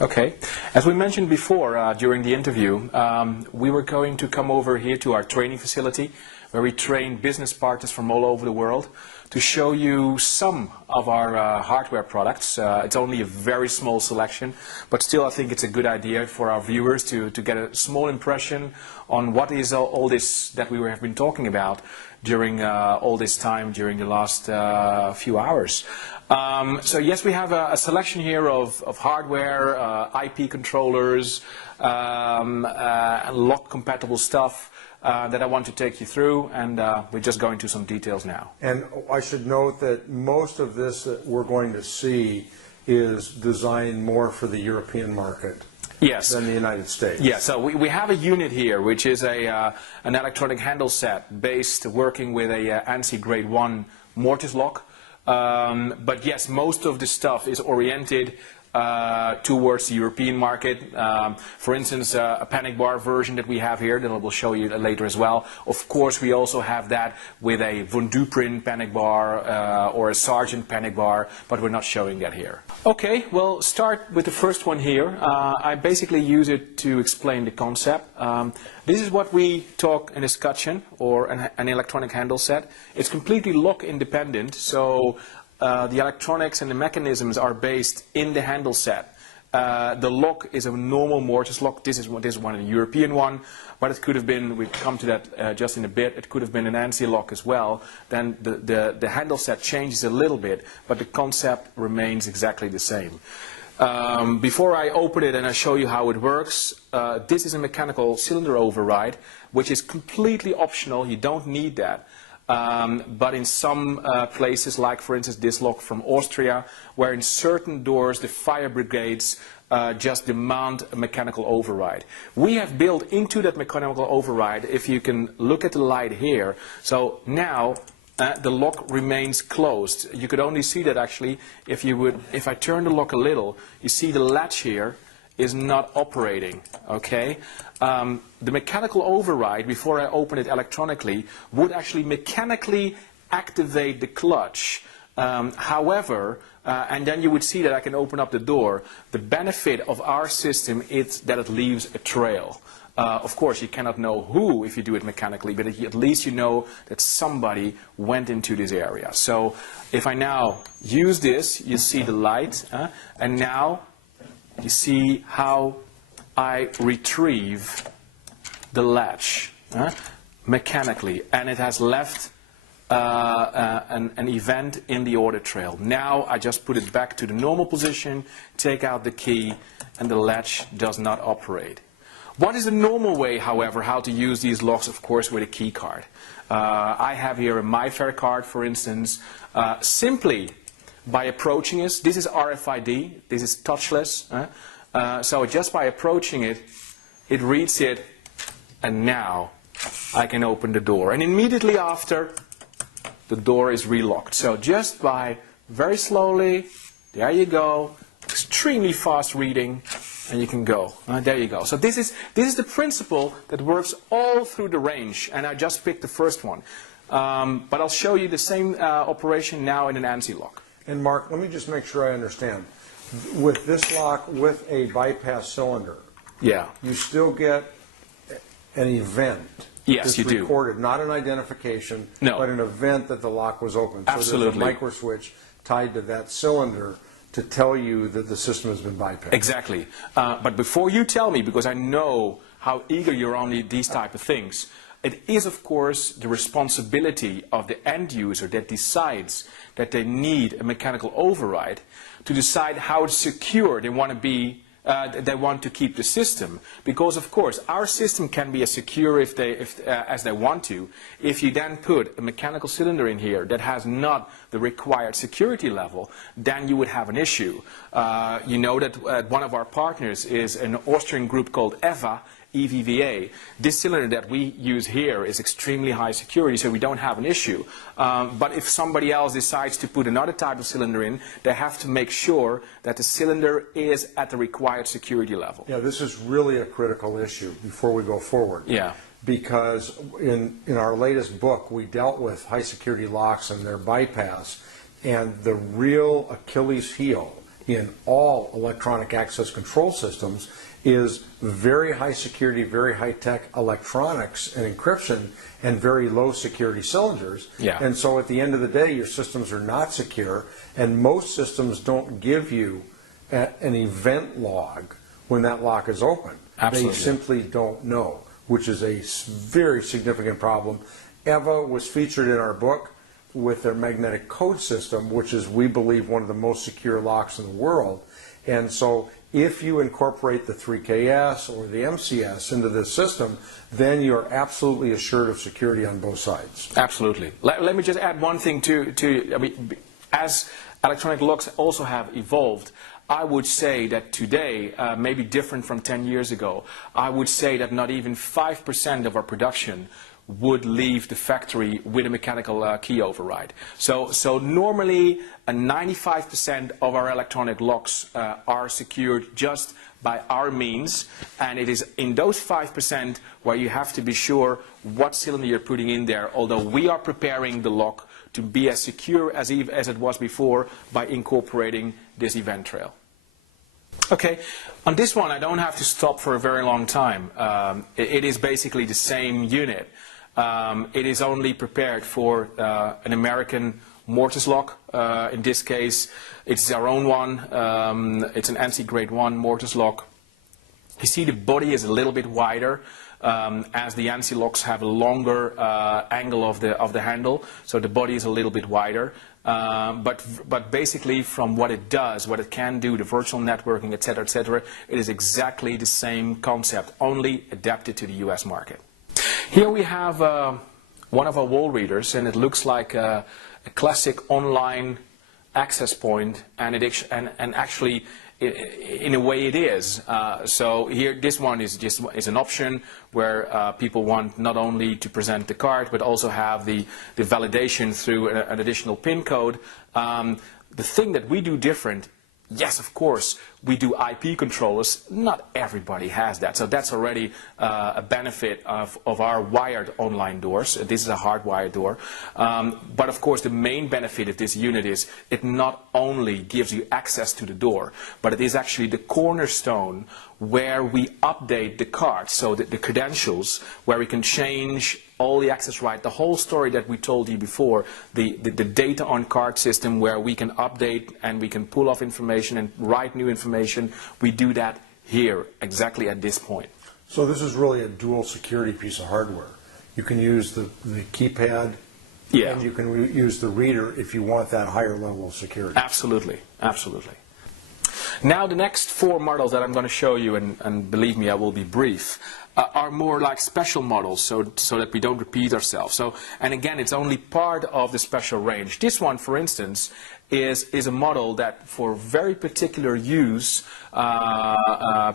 Okay. As we mentioned before during the interview, we were going to come over here to our training facility where we train business partners from all over the world to show you some of our hardware products. It's only a very small selection, but still I think it's a good idea for our viewers to get a small impression on what is all this that we have been talking about during all this time during the last few hours. So yes, we have a selection here of hardware, IP controllers, lock compatible stuff that I want to take you through, and we're just going to some details now. And I should note that most of this that we're going to see is designed more for the European market. Yes. Than the United States. Yeah, so we have a unit here which is an electronic handle set based working with a ANSI grade 1 mortise lock. But yes, most of the stuff is oriented towards the European market. For instance, a panic bar version that we have here that I will show you later as well. Of course, we also have that with a Von Duprin panic bar or a Sargent panic bar, but we're not showing that here. Okay, well, start with the first one here. I basically use it to explain the concept. This is what we talk in a scutcheon or an electronic handle set. It's completely lock independent, so the electronics and the mechanisms are based in the handle set. The lock is a normal mortise lock. This is one, a European one, but it could have been, we'll come to that just in a bit, it could have been an ANSI lock as well. Then the handle set changes a little bit, but the concept remains exactly the same. Before I open it and I show you how it works, this is a mechanical cylinder override, which is completely optional. You don't need that. But in some places, like for instance this lock from Austria, where in certain doors the fire brigades just demand a mechanical override. We have built into that mechanical override, if you can look at the light here, so now the lock remains closed. You could only see that actually if I turn the lock a little, you see the latch here is not operating, okay? The mechanical override, before I open it electronically, would actually mechanically activate the clutch. However, and then you would see that I can open up the door. The benefit of our system is that it leaves a trail. Of course, you cannot know who if you do it mechanically, but at least you know that somebody went into this area. So if I now use this, you see the light, and now you see how I retrieve the latch mechanically, and it has left an event in the audit trail. Now I just put it back to the normal position, take out the key, and the latch does not operate. What is the normal way, however, how to use these locks? Of course, with a key card. I have here a MyFair card, for instance. Simply by approaching it, this is RFID, this is touchless. So just by approaching it, it reads it, and now I can open the door. And immediately after, the door is relocked. So just by very slowly, there you go, extremely fast reading, and you can go. There you go. So this is the principle that works all through the range, and I just picked the first one. But I'll show you the same operation now in an ANSI lock. And Mark, let me just make sure I understand. With this lock, with a bypass cylinder, yeah, you still get an event. Yes, you do. Recorded, not an identification, no, but an event that the lock was open. So absolutely. there's a micro switch tied to that cylinder to tell you that the system has been bypassed. Exactly. But before you tell me, because I know how eager you're on these type of things, it is, of course, the responsibility of the end user that decides that they need a mechanical override to decide how secure they want to be. They want to keep the system, because of course our system can be as secure as they want to. If you then put a mechanical cylinder in here that has not the required security level, then you would have an issue. You know that one of our partners is an Austrian group called EVVA. This cylinder that we use here is extremely high security, so we don't have an issue. But if somebody else decides to put another type of cylinder in, they have to make sure that the cylinder is at the required security level. Yeah, this is really a critical issue before we go forward. Yeah. Because in our latest book, we dealt with high security locks and their bypass, and the real Achilles heel in all electronic access control systems is very high security, very high tech electronics and encryption and very low security cylinders. Yeah. And so at the end of the day, your systems are not secure, and most systems don't give you an event log when that lock is open. Absolutely. They simply don't know, which is a very significant problem. EVA was featured in our book with their magnetic code system, which is, we believe, one of the most secure locks in the world. And so if you incorporate the 3KS or the MCS into this system, then you're absolutely assured of security on both sides. Absolutely. Let me just add one thing to I mean, as electronic locks also have evolved, I would say that today, maybe different from 10 years ago, I would say that not even 5% of our production would leave the factory with a mechanical key override. So normally 95% of our electronic locks are secured just by our means, and it is in those 5% where you have to be sure what cylinder you're putting in there, although we are preparing the lock to be as secure as it was before by incorporating this event trail. Okay, on this one I don't have to stop for a very long time. It is basically the same unit. It is only prepared for an American mortise lock. In this case, it's our own one. It's an ANSI grade 1 mortise lock. You see the body is a little bit wider, as the ANSI locks have a longer angle of the handle, so the body is a little bit wider. But basically, from what it does, what it can do, the virtual networking, etc., it is exactly the same concept, only adapted to the US market. Here we have one of our wall readers, and it looks like a classic online access point, and actually, in a way, it is. So here, this one is an option where people want not only to present the card, but also have the validation through an additional PIN code. The thing that we do different, yes, of course, we do IP controllers. Not everybody has that. So that's already a benefit of our wired online doors. This is a hardwired door. But of course, the main benefit of this unit is it not only gives you access to the door, but it is actually the cornerstone where we update the card. So the credentials, where we can change all the access rights, the whole story that we told you before, the data on card system where we can update and we can pull off information and write new information. We do that here, exactly at this point. So this is really a dual security piece of hardware. You can use the keypad, yeah, and you can use the reader if you want that higher level of security. Absolutely, absolutely. Now the next 4 models that I'm going to show you, and believe me, I will be brief, are more like special models, so that we don't repeat ourselves. So, and again, it's only part of the special range. This one, for instance, is a model that for very particular use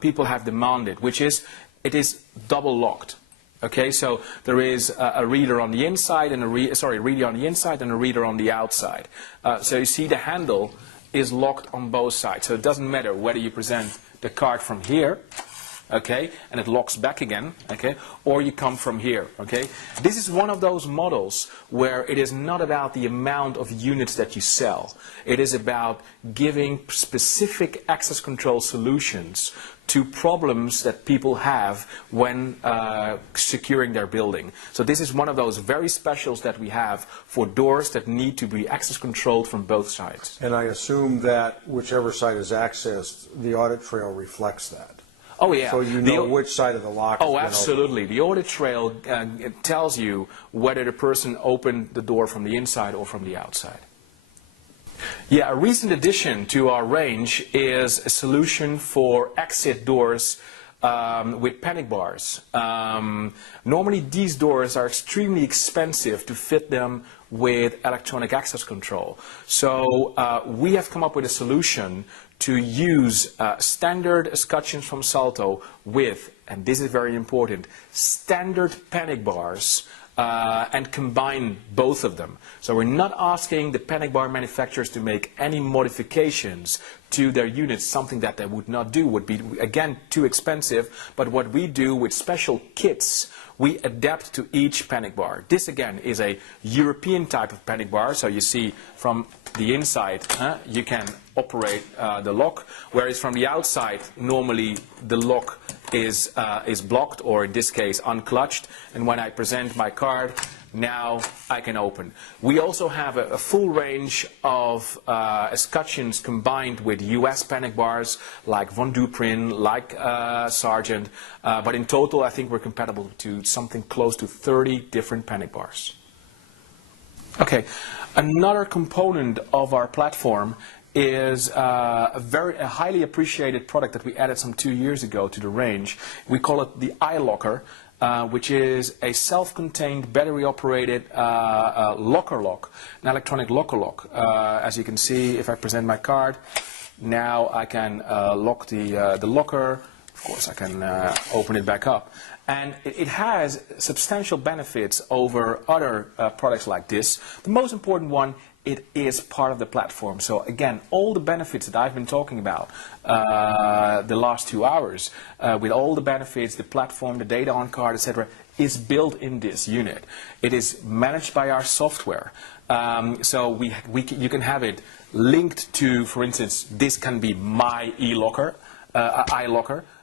people have demanded, which is, it is double locked. Okay, so there is a reader on the inside and a reader on the inside and a reader on the outside. So you see the handle is locked on both sides. So it doesn't matter whether you present the card from here, okay, and it locks back again, okay, or you come from here, okay. This is one of those models where it is not about the amount of units that you sell. It is about giving specific access control solutions to problems that people have when securing their building. So this is one of those very specials that we have for doors that need to be access controlled from both sides. And I assume that whichever side is accessed, the audit trail reflects that. Oh, yeah. So you know which side of the lock has been absolutely. opened. The audit trail tells you whether the person opened the door from the inside or from the outside. Yeah, a recent addition to our range is a solution for exit doors with panic bars. Normally these doors are extremely expensive to fit them with electronic access control. So we have come up with a solution to use standard escutcheons from Salto with, and this is very important, standard panic bars and combine both of them. So we're not asking the panic bar manufacturers to make any modifications to their units, something that they would not do, would be, again, too expensive. But what we do with special kits, we adapt to each panic bar. This, again, is a European type of panic bar. So you see from the inside, you can operate the lock, whereas from the outside, normally the lock is blocked, or in this case, unclutched. And when I present my card, now I can open. We also have a full range of escutcheons combined with US panic bars like Von Duprin, like Sargent, but in total I think we're compatible to something close to 30 different panic bars. Okay, another component of our platform is a highly appreciated product that we added some 2 years ago to the range. We call it the iLocker, which is a self-contained, battery-operated locker lock, an electronic locker lock. As you can see, if I present my card, now I can lock the locker. Of course, I can open it back up. And it has substantial benefits over other products like this. The most important one, it is part of the platform. So again, all the benefits that I've been talking about the last 2 hours, with all the benefits, the platform, the data on card, etc., is built in this unit. It is managed by our software. So you can have it linked to, for instance, this can be my iLocker.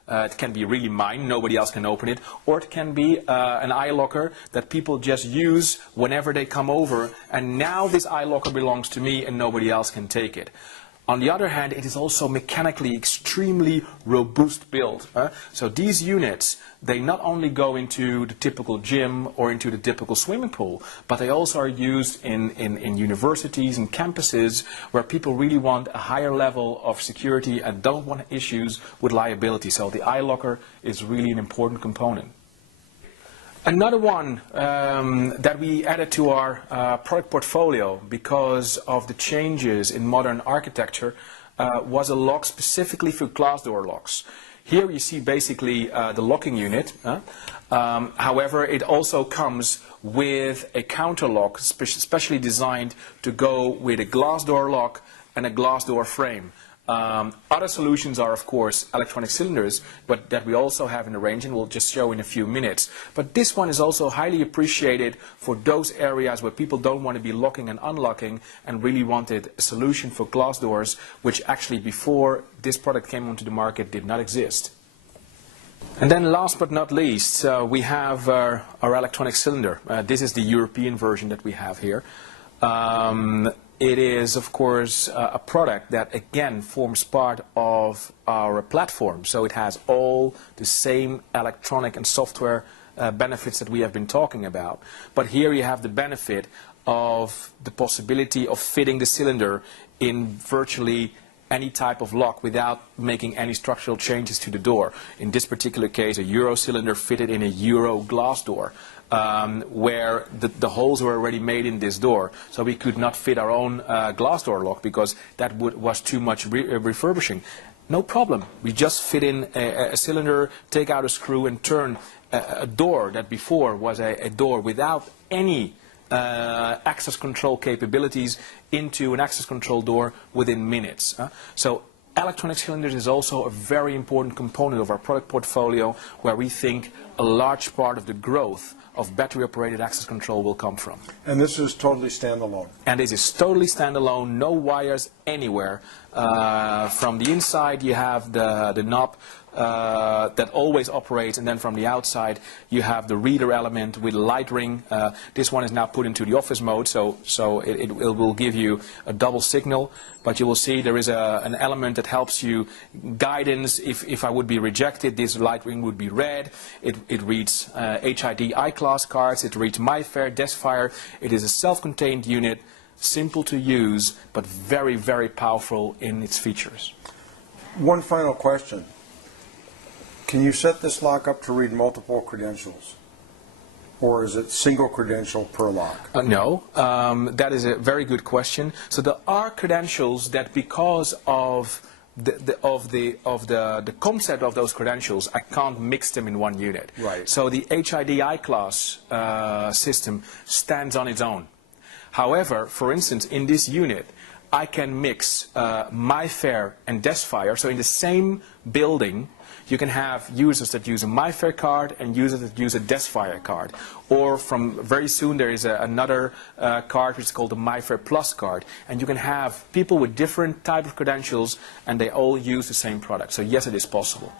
It can be really mine, nobody else can open it, or it can be an iLocker that people just use whenever they come over, and now this iLocker belongs to me and nobody else can take it. On the other hand, it is also mechanically extremely robust built. So these units, they not only go into the typical gym or into the typical swimming pool, but they also are used in universities and campuses where people really want a higher level of security and don't want issues with liability. So the iLocker is really an important component. Another one that we added to our product portfolio because of the changes in modern architecture was a lock specifically for glass door locks. Here you see basically the locking unit. However, it also comes with a counter lock specially designed to go with a glass door lock and a glass door frame. Other solutions are, of course, electronic cylinders, but that we also have in the range, and we'll just show in a few minutes. But this one is also highly appreciated for those areas where people don't want to be locking and unlocking and really wanted a solution for glass doors, which actually before this product came onto the market did not exist. And then last but not least, we have our electronic cylinder. This is the European version that we have here. It is, of course, a product that, again, forms part of our platform. So it has all the same electronic and software benefits that we have been talking about. But here you have the benefit of the possibility of fitting the cylinder in virtually any type of lock without making any structural changes to the door. In this particular case, a Euro cylinder fitted in a Euro glass door. Where the holes were already made in this door. So we could not fit our own glass door lock because that was too much refurbishing. No problem. We just fit in a cylinder, take out a screw and turn a door that before was a door without any access control capabilities into an access control door within minutes. So electronic cylinders is also a very important component of our product portfolio where we think a large part of the growth of battery-operated access control will come from. And this is totally standalone? And this is totally standalone, no wires anywhere. From the inside you have the knob that always operates, and then from the outside you have the reader element with a light ring. This one is now put into the office mode, so it will give you a double signal. But you will see there is an element that helps you guidance. If I would be rejected, this light ring would be red. It reads HID I-Class cards. It reads MyFair, Desfire. It is a self-contained unit, simple to use, but very, very powerful in its features. One final question. Can you set this lock up to read multiple credentials? Or is it single credential per lock? No, that is a very good question. So there are credentials that because of the concept of those credentials, I can't mix them in one unit. Right. So the HID class system stands on its own. However, for instance, in this unit, I can mix MyFair and DeskFire. So in the same building, you can have users that use a MyFair card and users that use a DeskFire card. Or from very soon, there is another card which is called the MyFair Plus card. And you can have people with different type of credentials, and they all use the same product. So yes, it is possible.